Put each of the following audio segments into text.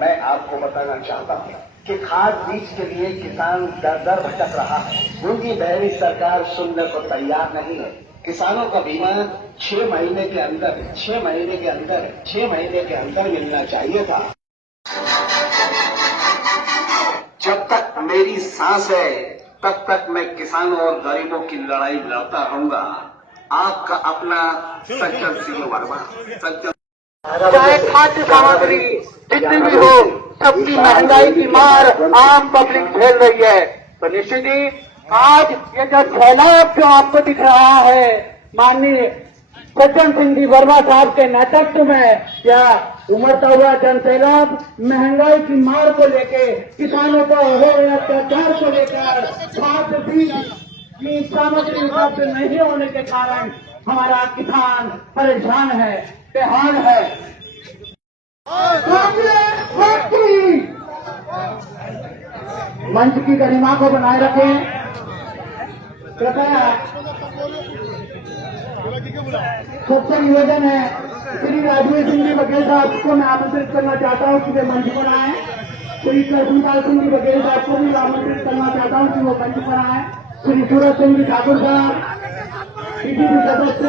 मैं आपको बताना चाहता हूँ कि खाद बीज के लिए किसान दर दर भटक रहा है। उनकी बहरी सरकार सुनने को तैयार नहीं है। किसानों का बीमा 6 महीने के अंदर मिलना चाहिए था। जब तक मेरी सांस है तब तक मैं किसानों और गरीबों की लड़ाई लड़ता रहूंगा। आपका अपना सज्जन सिंह वर्मा। चाहे खाद्य सामग्री जितनी भी हो, सबकी महंगाई की मार आम पब्लिक झेल रही है। तो निश्चित ही आज ये जो सैलाब जो आपको दिख रहा है, माननीय सज्जन सिंह जी वर्मा साहब के नेतृत्व में यह उमड़ता हुआ जन सैलाब महंगाई की मार को लेके, किसानों पर हो रहे अत्याचार को लेकर, खाद्य बीज की सामग्री उपलब्ध नहीं होने के कारण हमारा किसान परेशान है, बेहाल है। मंच की गरिमा को बनाए रखें। कृपया सबसे निवेदन है, श्री राजवीर सिंह जी बघेल साहब को मैं आमंत्रित करना चाहता हूँ कि वे मंच पर आए। श्री कृष्णपाल सिंह जी बघेल साहब को भी आमंत्रित करना चाहता हूँ कि वो मंच पर आए। श्री सूरज सिंह जी ठाकुर साहब पीसीसी सदस्य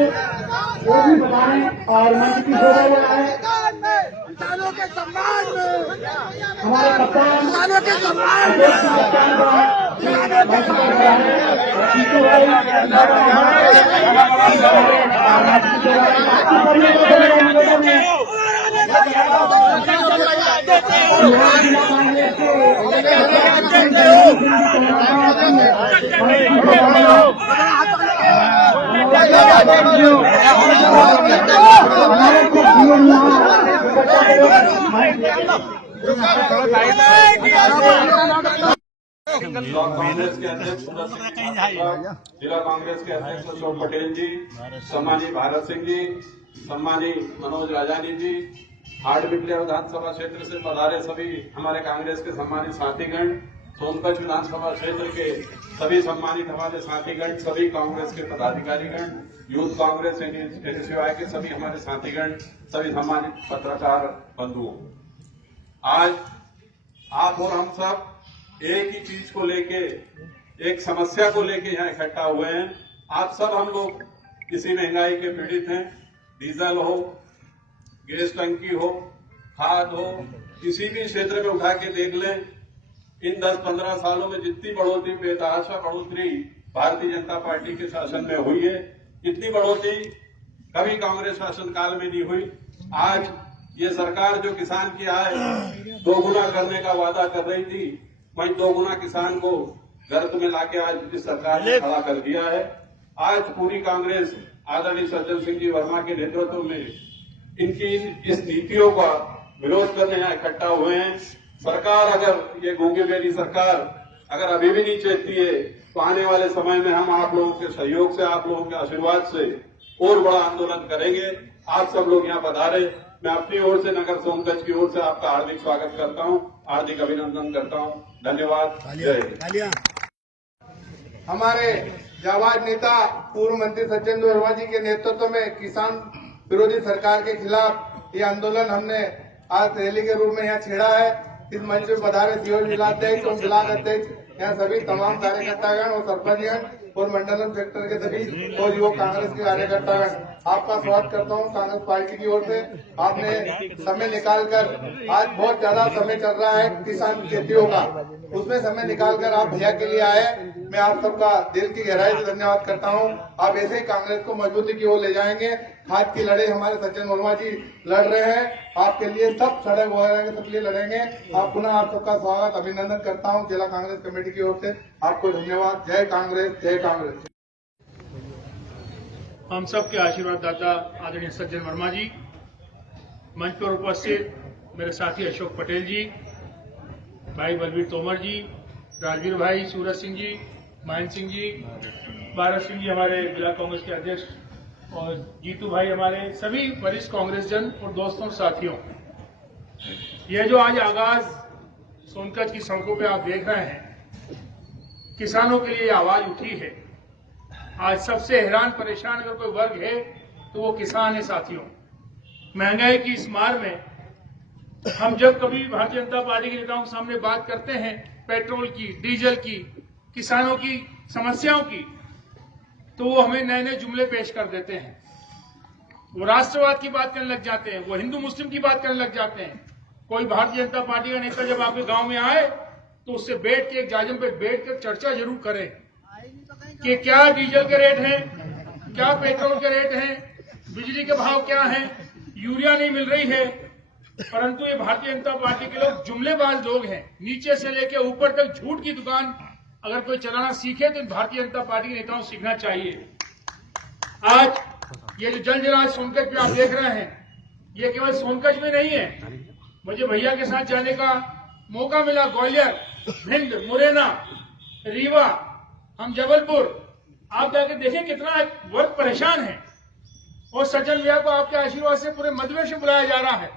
वो भी बताएं और मंच की शोभा बढ़ाएं। किसानों के सम्मान में हमारे कप्तान किसानों के सम्मान कांग्रेस के अध्यक्ष जिला कांग्रेस के अध्यक्ष अशोक पटेल जी, सम्मानित भारत सिंह जी, सम्मानित मनोज राजानी जी, हाटबिटलिया विधानसभा क्षेत्र से पधारे सभी हमारे कांग्रेस के सम्मानित साथीगण, सोनभद्र विधानसभा क्षेत्र के सभी सम्मानित हमारे साथीगण, सभी कांग्रेस के पदाधिकारीगण, यूथ कांग्रेस एनएसयूआई के सभी हमारे साथीगण, सभी सम्मानित पत्रकार बंधुओं, आज आप और हम सब एक ही चीज को लेके, एक समस्या को लेके यहाँ इकट्ठा हुए हैं। आप सब हम लोग इसी महंगाई के पीड़ित हैं। डीजल हो, गैस टंकी हो, खाद हो, किसी भी क्षेत्र में उठा के देख लें, इन 10-15 सालों में जितनी बढ़ोतरी, बेतहाशा बढ़ोतरी भारतीय जनता पार्टी के शासन में हुई है, इतनी बढ़ोतरी कभी कांग्रेस शासन काल में नहीं हुई। आज ये सरकार जो किसान की आय 2 गुना करने का वादा कर रही थी, वहीं 2 गुना किसान को गर्त में लाके आज इस सरकार ने खड़ा कर दिया है। आज पूरी कांग्रेस आदरणीय सज्जन सिंह जी वर्मा के नेतृत्व में इनकी इस नीतियों का विरोध करने यहाँ इकट्ठा हुए हैं। सरकार, अगर ये गूंगी बेरी सरकार अगर अभी भी नहीं चेतती है, तो आने वाले समय में हम आप लोगों के सहयोग से, आप लोगों के आशीर्वाद से और बड़ा आंदोलन करेंगे। आप सब लोग यहाँ पधारे। मैं अपनी ओर से, नगर सोनगंज की ओर से आपका हार्दिक स्वागत करता हूँ, हार्दिक अभिनंदन करता हूँ। धन्यवाद। जय हिंद। हमारे जाबाज नेता पूर्व मंत्री सज्जन वर्मा जी के नेतृत्व में किसान विरोधी सरकार के खिलाफ ये आंदोलन हमने आज रैली के रूप में यहाँ छेड़ा है। इस मंच में पधारे सीओ जिलाध्यक्ष और ब्लॉक अध्यक्ष, यहाँ सभी तमाम कार्यकर्तागण और सरपंचगण और मंडलम सेक्टर के सभी और युवक कांग्रेस के कार्यकर्तागण, आपका स्वागत करता हूँ कांग्रेस पार्टी की ओर से। आपने समय निकालकर, आज बहुत ज्यादा समय चल रहा है किसान खेतियों का, उसमें समय निकालकर आप भैया के लिए आए। मैं आप सबका दिल की गहराई से धन्यवाद करता हूं। आप ऐसे ही कांग्रेस को मजबूती की ओर ले जाएंगे। खाद की लड़ाई हमारे सज्जन वर्मा जी लड़ रहे हैं, आपके लिए सब सड़क वगैरह के सब लिए लड़ेंगे। आप पुनः आप सबका स्वागत, अभिनंदन करता हूं जिला कांग्रेस कमेटी की ओर से। आपको धन्यवाद। जय कांग्रेस, जय कांग्रेस। हम सब के आशीर्वाद दाता आदरणीय सज्जन वर्मा जी, मंच पर उपस्थित मेरे साथी अशोक पटेल जी, भाई बलवीर तोमर जी, राजवीर भाई, सूरज सिंह जी, महेंद्र सिंह जी, भारत सिंह जी हमारे जिला कांग्रेस के अध्यक्ष, और जीतू भाई हमारे सभी वरिष्ठ कांग्रेस जन और दोस्तों साथियों, यह जो आज आगाज सोनकच्छ की सड़कों पे आप देख रहे हैं, किसानों के लिए आवाज उठी है। आज सबसे हैरान परेशान अगर कोई वर्ग है तो वो किसान है साथियों। महंगाई की इस मार में हम जब कभी भारतीय जनता पार्टी के नेताओं के सामने बात करते हैं पेट्रोल की, डीजल की, किसानों की समस्याओं की, तो वो हमें नए नए जुमले पेश कर देते हैं। वो राष्ट्रवाद की बात करने लग जाते हैं, वो हिंदू मुस्लिम की बात करने लग जाते हैं। कोई भारतीय जनता पार्टी का नेता जब आपके गांव में आए तो उससे बैठ के एक जाजम पे बैठ कर चर्चा जरूर करें कि क्या डीजल के रेट हैं, क्या पेट्रोल के रेट हैं, बिजली के भाव क्या हैं, यूरिया नहीं मिल रही है। परंतु ये भारतीय जनता पार्टी के लोग जुमलेबाज लोग हैं। नीचे से लेकर ऊपर तक झूठ की दुकान अगर कोई चलाना सीखे तो भारतीय जनता पार्टी के नेताओं को सीखना चाहिए। आज ये जो जल जलाज सोनकच पे आप देख रहे हैं, ये केवल सोनकच में नहीं है। मुझे भैया के साथ जाने का मौका मिला, ग्वालियर, भिंड, मुरैना, रीवा, हम जबलपुर। आप जाके देखें कितना वर्ग परेशान है और सज्जन भैया को आपके आशीर्वाद से पूरे मध्य प्रदेश में बुलाया जा रहा है।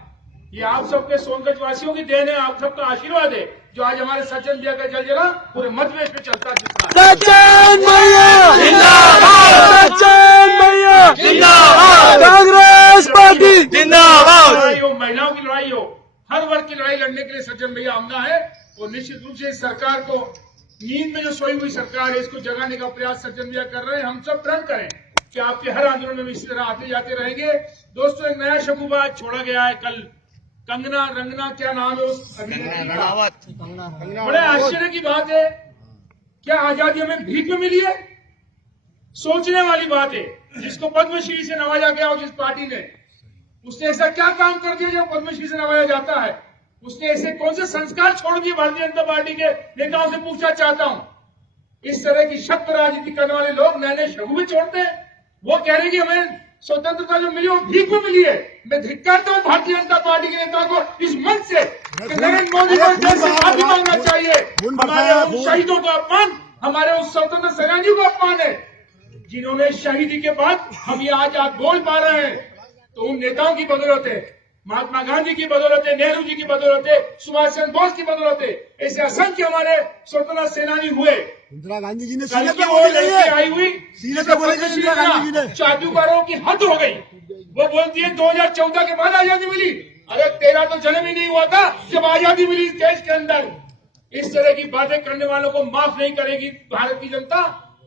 ये आप सबके सोनकच वासियों की देन है, आप सबका आशीर्वाद है जो आज हमारे सज्जन भैया का जल जला पूरे मध्य प्रदेश में चलता दिख रहा है। सचिन भैया जिंदाबाद, सचिन भैया जिंदाबाद, कांग्रेस पार्टी जिंदाबाद। हो, महिलाओं की लड़ाई हो, हर वर्ग की लड़ाई लड़ने के लिए सज्जन भैया आमदा है और निश्चित रूप से इस सरकार को, नींद में जो सोई हुई सरकार है, इसको जगाने का प्रयास सज्जन भैया कर रहे हैं। हम सब प्रण करें कि आपके हर आंदोलन में इसी तरह आते जाते रहेंगे। दोस्तों, एक नया शगुबाज छोड़ा गया है कल, कंगना रंगना, क्या नाम है उस अभिनेत्री का? बड़े आश्चर्य की बात है, क्या आजादी हमें भीख में मिली है? सोचने वाली बात है। जिसको पद्मश्री से नवाजा गया और जिस पार्टी ने, उसने ऐसा क्या काम कर दिया जो पद्मश्री से नवाजा जाता है? उसने ऐसे कौन से संस्कार छोड़ दिए भारतीय जनता पार्टी के नेताओं से पूछना चाहता हूं। इस तरह की शब्द राजनीति करने वाले लोग नए नए शगुबे छोड़ते हैं। वो कह रहे हैं कि हमें स्वतंत्रता जो मिली वो भीख में मिली है। मैं धिक्कारता हूं भारतीय जनता पार्टी के नेताओं को इस मंच से कि नरेंद्र मोदी को देश से माफी मांगना चाहिए। हमारे उन शहीदों का अपमान, हमारे उस स्वतंत्र सेनानियों का अपमान है जिन्होंने शहीदी के बाद हम ये आज बोल पा रहे हैं। तो उन नेताओं की बदौलत है, महात्मा गांधी की बदौलत है, नेहरू जी की बदौलत है, सुभाष चंद्र बोस की बदौलत है। ऐसे असंख्य हमारे स्वतंत्रता सेनानी हुए। इंदिरा गांधी जी ने कल की वो लड़की आई हुई, चाटुकारों की हद हो गई। वो बोलती है 2014 के बाद आजादी मिली। अरे तेरा तो जन्म ही नहीं हुआ था जब आजादी मिली इस देश के अंदर। इस तरह की बातें करने वालों को माफ नहीं करेगी भारत की जनता।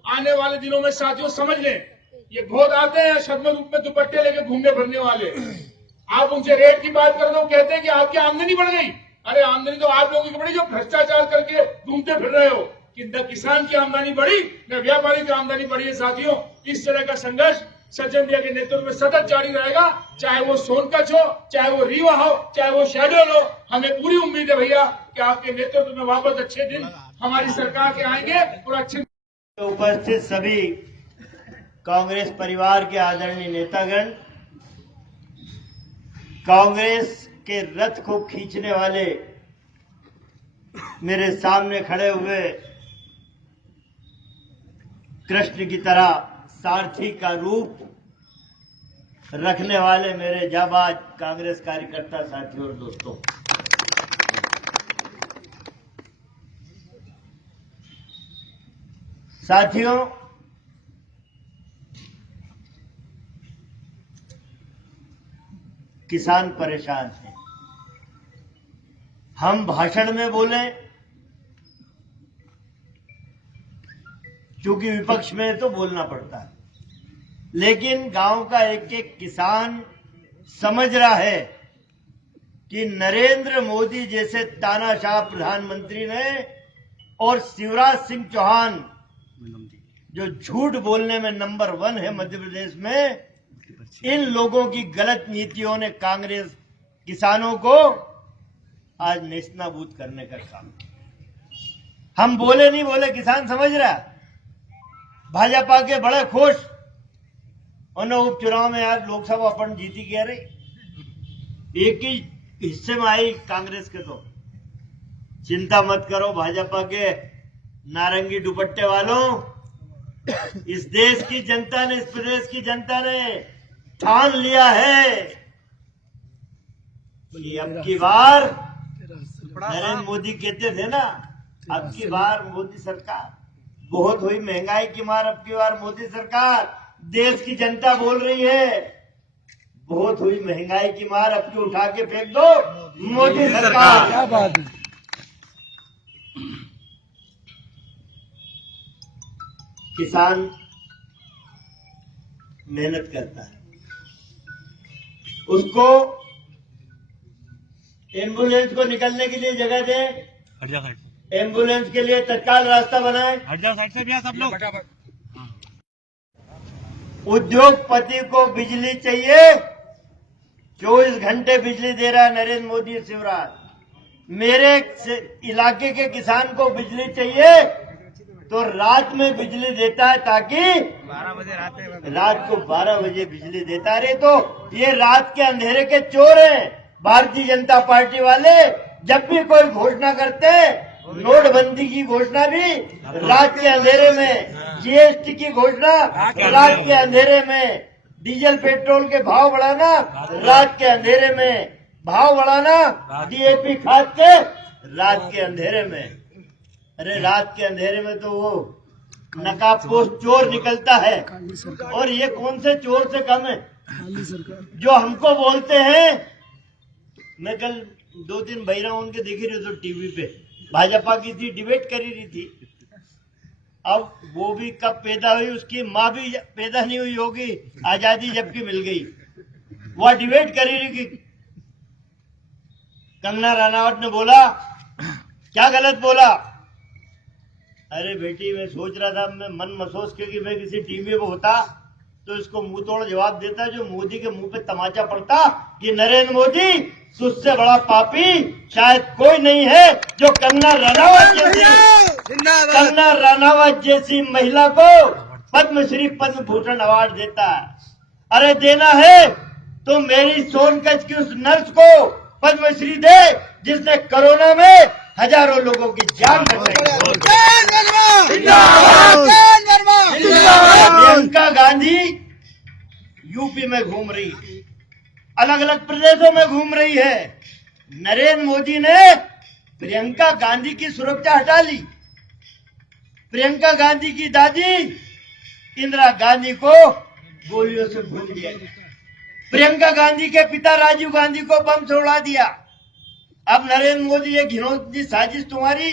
आने वाले दिनों में साथियों समझ लें, ये बहुत आते हैं छद्म रूप में दुपट्टे लेके घूमने फिरने वाले। आप उनसे रेट की बात कर लो, कहते हैं कि आपकी आमदनी बढ़ गई। अरे आमदनी तो आप लोगों की बढ़ी जो भ्रष्टाचार करके घूमते फिर रहे हो। कि न किसान की आमदनी बढ़ी न व्यापारी की आमदनी बढ़ी है। साथियों, इस तरह का संघर्ष सज्जन भैया के नेतृत्व में सतत जारी रहेगा, चाहे वो सोनकच हो, चाहे वो रीवा हो, चाहे वो शहडोल हो। हमें पूरी उम्मीद है भैया कि आपके नेतृत्व में वापस अच्छे दिन हमारी सरकार के आएंगे और अच्छे। उपस्थित सभी कांग्रेस परिवार के आदरणीय नेतागण, कांग्रेस के रथ को खींचने वाले मेरे सामने खड़े हुए कृष्ण की तरह सारथी का रूप रखने वाले मेरे जाबाज कांग्रेस कार्यकर्ता साथियों और दोस्तों, साथियों, किसान परेशान हैं। हम भाषण में बोले, क्योंकि विपक्ष में तो बोलना पड़ता है, लेकिन गांव का एक एक किसान समझ रहा है कि नरेंद्र मोदी जैसे तानाशाह प्रधानमंत्री ने और शिवराज सिंह चौहान जो झूठ बोलने में नंबर 1 है मध्य प्रदेश में, इन लोगों की गलत नीतियों ने कांग्रेस किसानों को आज नेस्तनाबूद करने का काम किया। हम बोले नहीं बोले, किसान समझ रहा। भाजपा के बड़े खुश और उपचुनाव में यार लोकसभा अपन जीती कह रही, एक ही हिस्से में आई कांग्रेस के। तो चिंता मत करो भाजपा के नारंगी दुपट्टे वालों, इस देश की जनता ने, इस प्रदेश की जनता ने ठान लिया है कि अब की बार नरेंद्र मोदी कहते थे ना, अब की बार मोदी सरकार। बहुत हुई महंगाई की मार, अब की बार मोदी सरकार। देश की जनता बोल रही है बहुत हुई महंगाई की मार, अब की उठा के फेंक दो मोदी सरकार। क्या बात है। किसान मेहनत करता है, उसको एम्बुलेंस को निकलने के लिए जगह दे, एम्बुलेंस के लिए तत्काल रास्ता बनाए। उद्योगपति को बिजली चाहिए, 24 घंटे बिजली दे रहा है नरेंद्र मोदी शिवराज। मेरे इलाके के किसान को बिजली चाहिए तो रात में बिजली देता है, ताकि रात को 12 बजे बिजली देता है। तो ये रात के अंधेरे के चोर हैं भारतीय जनता पार्टी वाले। जब भी कोई घोषणा करते हैं, नोटबंदी की घोषणा भी रात के अंधेरे में, जीएसटी की घोषणा रात के अंधेरे में, डीजल पेट्रोल के भाव बढ़ाना रात के अंधेरे में, भाव बढ़ाना डीएपी खाद के रात के अंधेरे में। अरे रात के अंधेरे में तो वो नकाबपोश चोर निकलता है, और ये कौन से चोर से कम है जो हमको बोलते हैं। मैं कल 2-3 बहिरा उनके देख रही तो टीवी पे भाजपा की थी, डिबेट करी रही थी। अब वो भी कब पैदा हुई, उसकी माँ भी पैदा नहीं हुई होगी आजादी जबकि मिल गई। वह डिबेट करी रही कि कंगना रनावत ने बोला, क्या गलत बोला। अरे बेटी, मैं सोच रहा था, मैं मन महसूस क्योंकि मैं किसी टीवी पे होता तो इसको मुंह तोड़ जवाब देता, जो मोदी के मुंह पे तमाचा पड़ता कि नरेंद्र मोदी तुझसे बड़ा पापी शायद कोई नहीं है, जो कंगना रनावत जैसी महिला को पद्मश्री पद्म भूषण अवार्ड देता है। अरे देना है तो मेरी सोनकच की उस नर्स को पद्मश्री दे जिसने कोरोना में हजारों लोगों की जान बचाई। प्रियंका गांधी यूपी में घूम रही है, अलग अलग प्रदेशों में घूम रही है। नरेंद्र मोदी ने प्रियंका गांधी की सुरक्षा हटा ली। प्रियंका गांधी की दादी इंदिरा गांधी को गोलियों से भून दिया। प्रियंका गांधी के पिता राजीव गांधी को बम से उड़ा दिया। अब नरेंद्र मोदी, ये घिनौनी साजिश तुम्हारी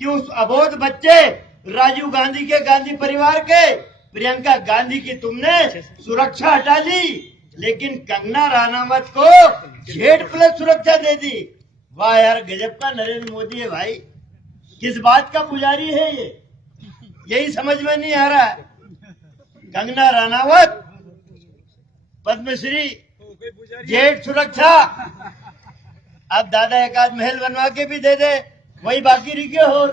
कि उस अबोध बच्चे राजीव गांधी के, गांधी परिवार के, प्रियंका गांधी की तुमने सुरक्षा हटा ली, लेकिन कंगना रनावत को Z+ सुरक्षा दे दी। वाह यार, गजब का नरेंद्र मोदी है भाई। किस बात का पुजारी है ये, यही समझ में नहीं आ रहा है। कंगना रनावत पद्मश्री, जेट सुरक्षा, अब दादा एक आध महल बनवा के भी दे दे, वही बाकी रह गया हो।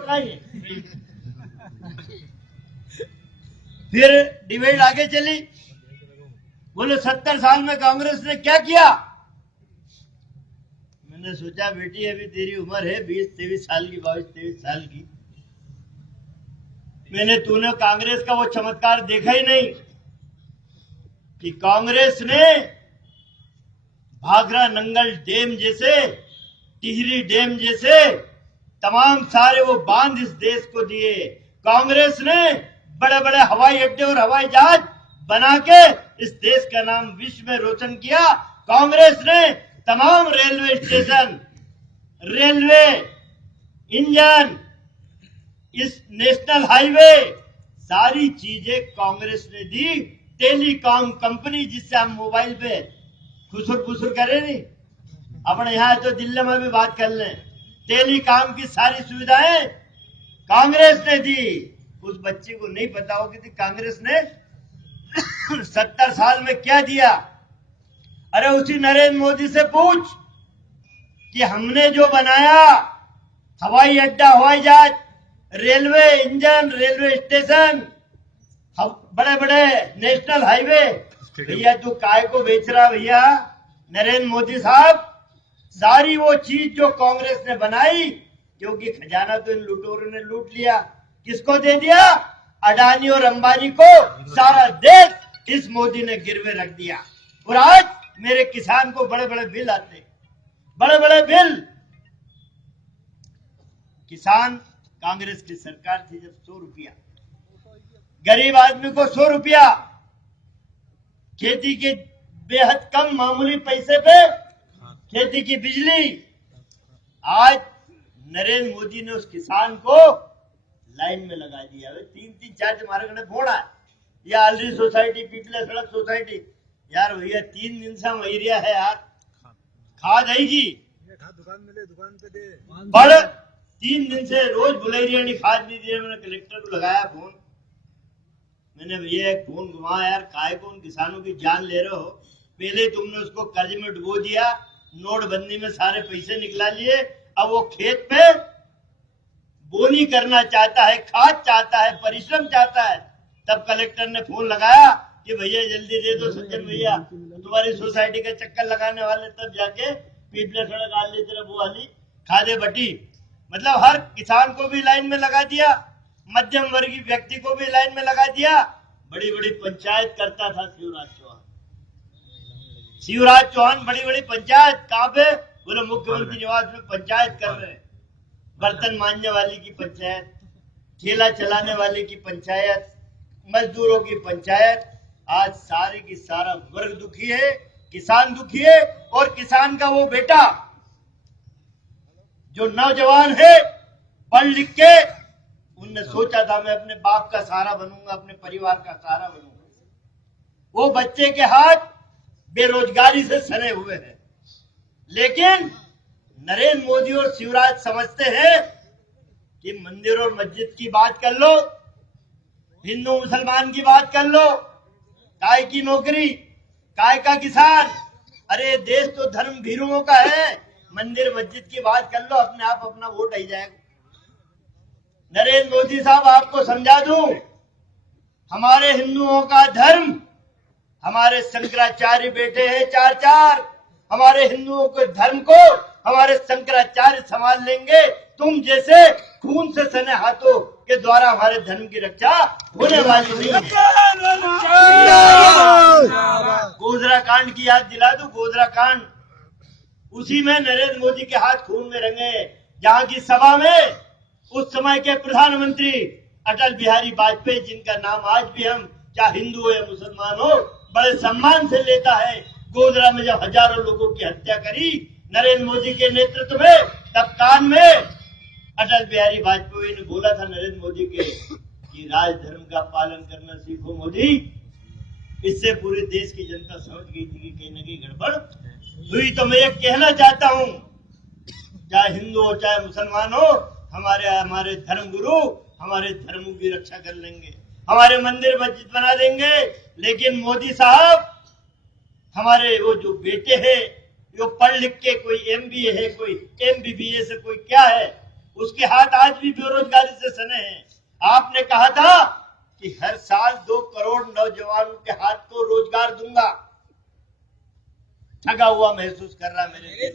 फिर डिबेट आगे चली, बोले 70 साल में कांग्रेस ने क्या किया। मैंने सोचा बेटी अभी तेरी उम्र है 20-23 साल की, 22-23 साल की, तूने कांग्रेस का वो चमत्कार देखा ही नहीं कि कांग्रेस ने भाखरा नंगल डैम जैसे, टिहरी डैम जैसे तमाम सारे वो बांध इस देश को दिए। कांग्रेस ने बड़े बड़े हवाई अड्डे और हवाई जहाज बना के इस देश का नाम विश्व में रोशन किया। कांग्रेस ने तमाम रेलवे स्टेशन, रेलवे इंजन, इस नेशनल हाईवे, सारी चीजें कांग्रेस ने दी। टेलीकॉम कंपनी, जिससे हम मोबाइल पे खुसुर फुसुर करे नहीं, अपने यहाँ तो दिल्ली में भी बात कर लें, टेलीकॉम की सारी सुविधाएं कांग्रेस ने दी। उस बच्चे को नहीं पता होगी कि कांग्रेस ने 70 साल में क्या दिया। अरे उसी नरेंद्र मोदी से पूछ कि हमने जो बनाया हवाई अड्डा, हवाई जहाज, रेलवे इंजन, रेलवे स्टेशन, बड़े बड़े नेशनल हाईवे, भैया तू काय को बेच रहा भैया नरेंद्र मोदी साहब। सारी वो चीज जो कांग्रेस ने बनाई, क्योंकि खजाना तो इन लुटेरों ने लूट लिया, किसको दे दिया? अडानी और अंबानी को। सारा देश इस मोदी ने गिरवे रख दिया। और आज मेरे किसान को बड़े बड़े बिल आते, बड़े बड़े बिल। किसान, कांग्रेस की सरकार थी जब 100 रुपया, गरीब आदमी को 100 रुपया, खेती के बेहद कम मामूली पैसे पे खेती की बिजली, आज नरेंद्र मोदी ने उस किसान को लाइन में लगा दिया। 3-3 4 हमारे घने फोड़ा है, ये आलरी सोसाइटी, पीपले सड़क सोसाइटी। यार भैया 3 दिन से महीरिया है यार, खाद आएगी दुकान मिले दुकान पे दे पर 3 दिन से रोज बुलेरिया नहीं खाद नहीं दिया। मैंने कलेक्टर को लगाया फोन, मैंने भैया एक फोन घुमा यार, काहे को उन किसानों की जान ले रहे हो? पहले तुमने उसको कर्ज में डुबो दिया, नोटबंदी में सारे पैसे निकला लिए, अब वो खेत पे बोनी करना चाहता है, खाद चाहता है, परिश्रम चाहता है। तब कलेक्टर ने फोन लगाया कि भैया जल्दी दे दो सज्जन भैया, तुम्हारी सोसाइटी का चक्कर लगाने वाले। तब जाके पीपले सड़क आली तरफ वो वाली खादे बटी, मतलब हर किसान को भी लाइन में लगा दिया, मध्यम वर्गीय व्यक्ति को भी लाइन में लगा दिया। बड़ी बड़ी पंचायत करता था शिवराज चौहान बड़ी बड़ी पंचायत कहाँ पे? बोले मुख्यमंत्री निवास में पंचायत कर रहे हैं। बर्तन मांजने वाली की पंचायत, ठेला चलाने वाले की पंचायत, मजदूरों की पंचायत। आज सारे की सारा वर्ग दुखी है, किसान दुखी है। और किसान का वो बेटा जो नौजवान है, पढ़ लिख के, उनने सोचा था मैं अपने बाप का सहारा बनूंगा, अपने परिवार का सहारा बनूंगा। वो बच्चे के हाथ बेरोजगारी से सने हुए हैं। लेकिन नरेंद्र मोदी और शिवराज समझते हैं कि मंदिर और मस्जिद की बात कर लो, हिंदू मुसलमान की बात कर लो, काय की नौकरी, काय का किसान। अरे देश तो धर्म भीरुओं का है, मंदिर मस्जिद की बात कर लो, अपने आप अपना वोट आई जाएगा। नरेंद्र मोदी साहब आपको समझा दूं, हमारे हिंदुओं का धर्म, हमारे शंकराचार्य बेटे हैं 4-4, हमारे हिंदुओं के धर्म को हमारे शंकराचार्य संभाल लेंगे। तुम जैसे खून से सने हाथों के द्वारा हमारे धर्म की रक्षा होने वाली नहीं है। गोधरा कांड की याद दिला दो, गोधरा कांड, उसी में नरेंद्र मोदी के हाथ खून में रंगे। जहां की सभा में उस समय के प्रधानमंत्री अटल बिहारी वाजपेयी, जिनका नाम आज भी हम चाहे हिंदू हो या मुसलमान हो बड़े सम्मान से लेता है, गोधरा में जब हजारों लोगों की हत्या करी नरेंद्र मोदी के नेतृत्व में, तब कान में अटल बिहारी वाजपेयी ने बोला था नरेंद्र मोदी के कि राजधर्म का पालन करना सीखो मोदी। इससे पूरे देश की जनता समझ गई थी कि कहीं न कहीं गड़बड़ हुई। तो मैं ये कहना चाहता हूं, चाहे हिंदू हो चाहे मुसलमान हो, हमारे धर्म गुरु हमारे धर्मों की रक्षा कर लेंगे, हमारे मंदिर मस्जिद बना देंगे। लेकिन मोदी साहब, हमारे वो जो बेटे हैं, जो पढ़ लिख के कोई MBA है, कोई MBBS है, कोई क्या है, उसके हाथ आज भी बेरोजगारी से सने हैं। आपने कहा था कि हर साल 2 करोड़ नौजवानों के हाथ को रोजगार दूंगा। ठगा हुआ महसूस कर रहा मेरे।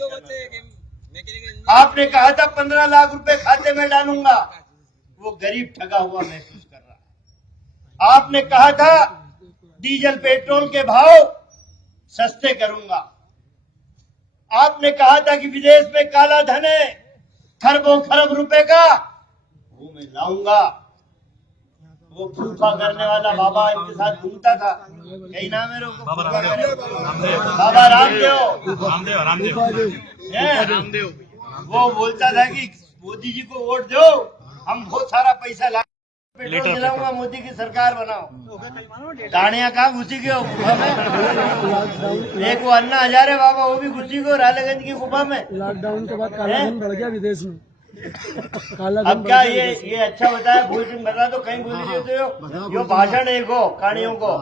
आपने कहा था 15 लाख रुपए खाते में डालूंगा, वो गरीब ठगा हुआ महसूस कर रहा है। आपने कहा था डीजल पेट्रोल के भाव सस्ते करूंगा। आपने कहा था कि विदेश में काला धन है खरबों खरब रुपए का, वो मैं लाऊंगा। वो फूफा करने वाला बाबा इनके साथ घूमता था, कहीं नाम है बाबा रामदेव। वो बोलता था कि मोदी जी को वोट दो, हम बहुत सारा पैसा ला पेट्रोल दिलाऊंगा, मोदी की सरकार बनाओ। गाड़ियां कहाँ घुसी गए गुफा में? एक वो अन्ना हजारे बाबा, वो भी घुसी गए रालेगंज की गुफा में। लॉकडाउन के बाद काला धन बढ़ गया विदेश में। अब क्या ये अच्छा बताया? भूल सिंह बता दो कहीं भूल रहे हो यो भाषण है को कहानियों को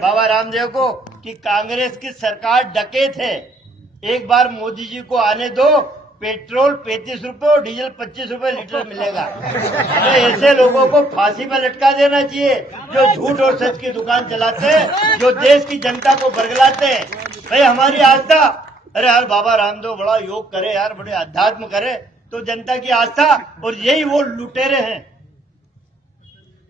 बाबा रामदेव को कि कांग्रेस की सरकार डकैत है, एक बार मोदी जी को आने दो, पेट्रोल 35 रुपए और डीजल 25 रुपए लीटर मिलेगा। तो ऐसे लोगों को फांसी पर लटका देना चाहिए जो झूठ और सच की दुकान चलाते हैं, जो देश की जनता को बरगलाते हैं। भाई हमारी आस्था, अरे यार बाबा रामदेव बड़ा योग करे यार, बड़े अध्यात्म करे, तो जनता की आस्था। और यही वो लुटेरे हैं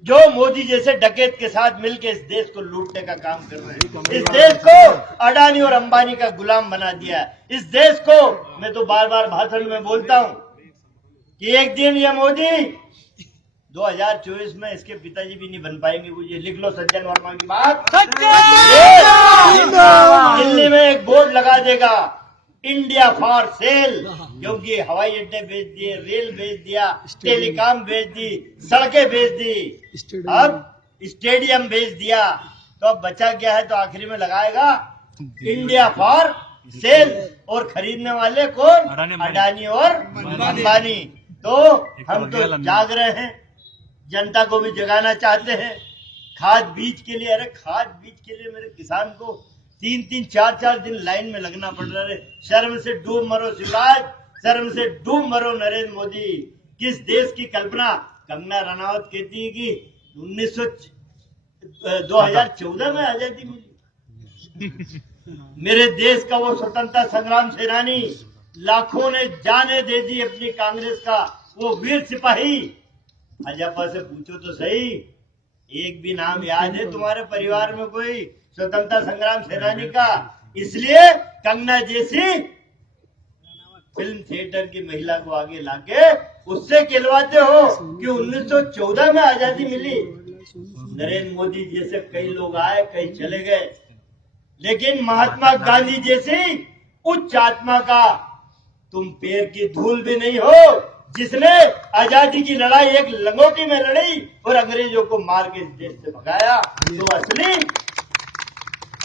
जो मोदी जैसे डकैत के साथ मिलकर इस देश को लूटने का काम कर रहे हैं। इस देश को अडानी और अंबानी का गुलाम बना दिया है। इस देश को, मैं तो बार बार भाषण में बोलता हूं कि एक दिन ये मोदी 2024 में इसके पिताजी भी नहीं बन पाएंगे। मुझे लिख लो सज्जन वर्मा की बात। दिल्ली में एक बोर्ड लगा देगा, इंडिया फॉर सेल, क्योंकि हवाई अड्डे बेच दिए, रेल बेच दिया, टेलीकॉम बेच दी, सड़कें बेच दी, अब स्टेडियम बेच दिया, तो अब बचा क्या है? तो आखिरी में लगाएगा इंडिया फॉर सेल, और खरीदने वाले कौन? अडानी और अंबानी। तो हम तो जाग रहे हैं, जनता को भी जगाना चाहते हैं। खाद बीज के लिए, अरे खाद बीज के लिए मेरे किसान को 3-3, 4-4 दिन लाइन में लगना पड़ रहा है। शर्म से डूब मरो शिवराज, शर्म से डूब मरो नरेंद्र मोदी। किस देश की कल्पना? कंगना रनावत कहती है कि 2014 में आजादी मिली। मेरे देश का वो स्वतंत्रता संग्राम सेनानी, लाखों ने जाने दे दी अपनी कांग्रेस का वो वीर सिपाही। भाजपा से पूछो तो सही, एक भी नाम याद है तुम्हारे परिवार में कोई स्वतंत्रता संग्राम सेनानी का? इसलिए कंगना जैसी फिल्म थिएटर की महिला को आगे लाके उससे कहलवाते हो कि 1914 में आजादी मिली। नरेंद्र मोदी जैसे कई लोग आए, कई चले गए, लेकिन महात्मा गांधी जैसी उच्च आत्मा का तुम पैर की धूल भी नहीं हो, जिसने आजादी की लड़ाई एक लंगोटी में लड़ी और अंग्रेजों को मार के इस देश से भगाया। तो असली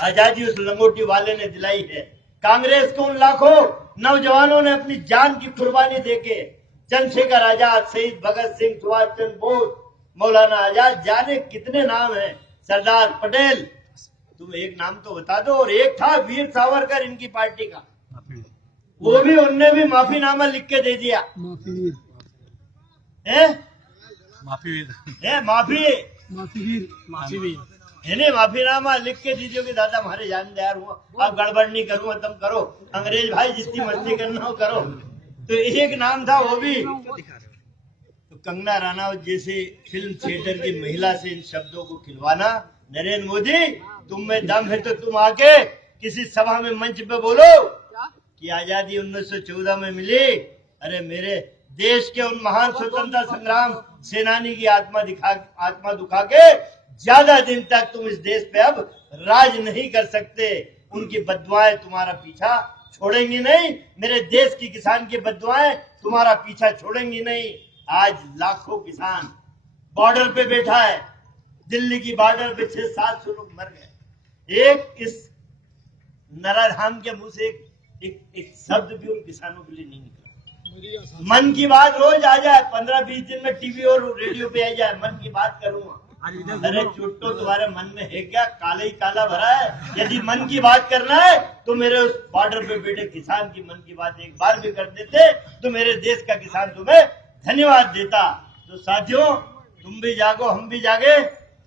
आजादी उस लंगोटी वाले ने दिलाई है। कांग्रेस को उन लाखों नौजवानों ने अपनी जान की कुर्बानी देके, चंद्रशेखर आजाद, शहीद भगत सिंह, सुभाष चंद्र बोस, मौलाना आजाद, जाने कितने नाम हैं, सरदार पटेल, तुम एक नाम तो बता दो। और एक था वीर सावरकर इनकी पार्टी का, वो भी उनने भी माफीनामा लिख के दे दिया। माफीनामा लिख के दीजिए कि दादा हमारे जानदार हुआ, आप गड़बड़ नहीं करूंगा, तुम करो अंग्रेज भाई जितनी मस्ती करना हो करो। तो एक नाम था वो भी। तो कंगना रनावत जैसे फिल्म थिएटर की महिला से इन शब्दों को खिलवाना, नरेंद्र मोदी तुम में दम है तो तुम आके किसी सभा में मंच पे बोलो कि आजादी 1914 में मिली। अरे मेरे देश के उन महान स्वतंत्रता संग्राम सेनानी की आत्मा दुखा के ज्यादा दिन तक तुम इस देश पे अब राज नहीं कर सकते। उनकी बद्दुआएं तुम्हारा पीछा छोड़ेंगी नहीं, मेरे देश की किसान की बद्दुआएं तुम्हारा पीछा छोड़ेंगी नहीं। आज लाखों किसान बॉर्डर पे बैठा है, दिल्ली की बॉर्डर पे 600-700 लोग मर गए। एक इस नराधाम के मुंह से एक शब्द भी उन किसानों के लिए नहीं निकला। मन की बात रोज आ जाए, 15-20 दिन में टीवी और रेडियो पे आ जाए, मन की बात करूंगा। अरे चुट्टो तुम्हारे मन में है क्या? काला ही काला भरा है। यदि मन की बात करना है तो मेरे उस बॉर्डर पे बैठे किसान की मन की बात एक बार भी कर देते तो मेरे देश का किसान तुम्हें धन्यवाद देता। तो साथियों, तुम भी जागो, हम भी जागे,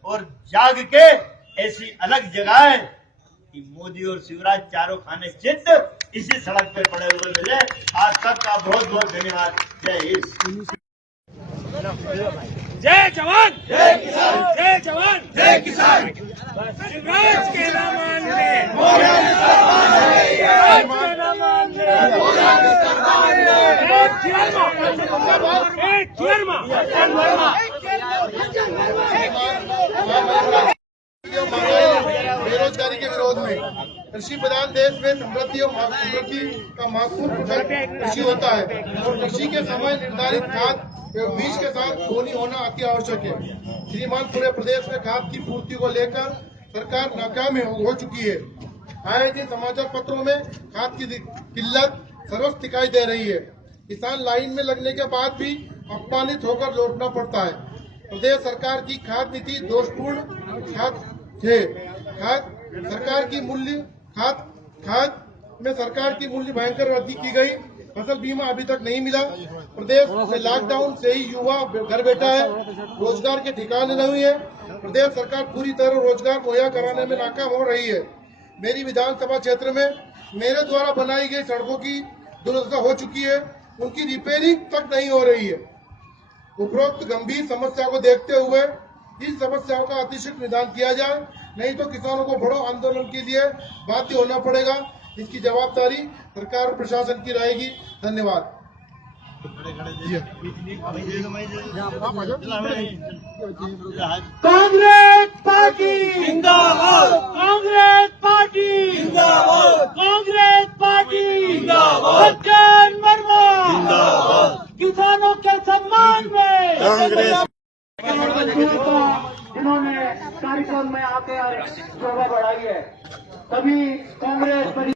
और जाग के ऐसी अलग जगह कि मोदी और शिवराज चारों खाने चित्त इसी सड़क पे पड़े हुए मिले। आज सबका बहुत बहुत धन्यवाद। जय हिंद। जय जवान जय किसान, जय जवान जय किसान। शिवराज के नाम बेरोजगारी के विरोध में कृषि प्रधान देश में समृद्धि और समृद्धि का महत्वपूर्ण कृषि होता है और कृषि के समय निर्धारित खाद बीज के साथ बोनी होना अति आवश्यक है। श्रीमान पूरे प्रदेश में खाद की पूर्ति को लेकर सरकार नाकाम हो चुकी है। आए दिन समाचार पत्रों में खाद की किल्लत सर्वत्र दिखाई दे रही है। किसान लाइन में लगने के बाद भी अपमानित होकर लौटना पड़ता है। प्रदेश सरकार की खाद नीति दोषपूर्ण है। खाद में सरकार की मूल्य भयंकर वृद्धि की गई। फसल बीमा अभी तक नहीं मिला। प्रदेश में लॉकडाउन से ही युवा घर बैठा है, रोजगार के ठिकाने नहीं है। प्रदेश सरकार पूरी तरह रोजगार मुहैया कराने में नाकाम हो रही है। मेरी विधानसभा क्षेत्र में मेरे द्वारा बनाई गई सड़कों की दुर्दशा हो चुकी है, उनकी रिपेयरिंग तक नहीं हो रही है। उपरोक्त गंभीर समस्या को देखते हुए इन समस्याओं का अतिशीघ्र निदान किया जाए, नहीं तो किसानों को बड़ो आंदोलन के लिए बाध्य होना पड़ेगा। इसकी जवाबदारी सरकार और प्रशासन की रहेगी। धन्यवाद। कांग्रेस पार्टी जिंदाबाद, कांग्रेस पार्टी जिंदाबाद, कांग्रेस पार्टी जिंदाबाद। मजदूर का जिन्होंने कार्यक्रम में आके शोभा बढ़ाई है। तभी कांग्रेस